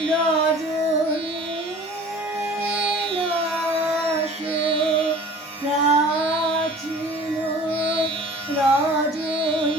রজনী প্রাচীন রজনী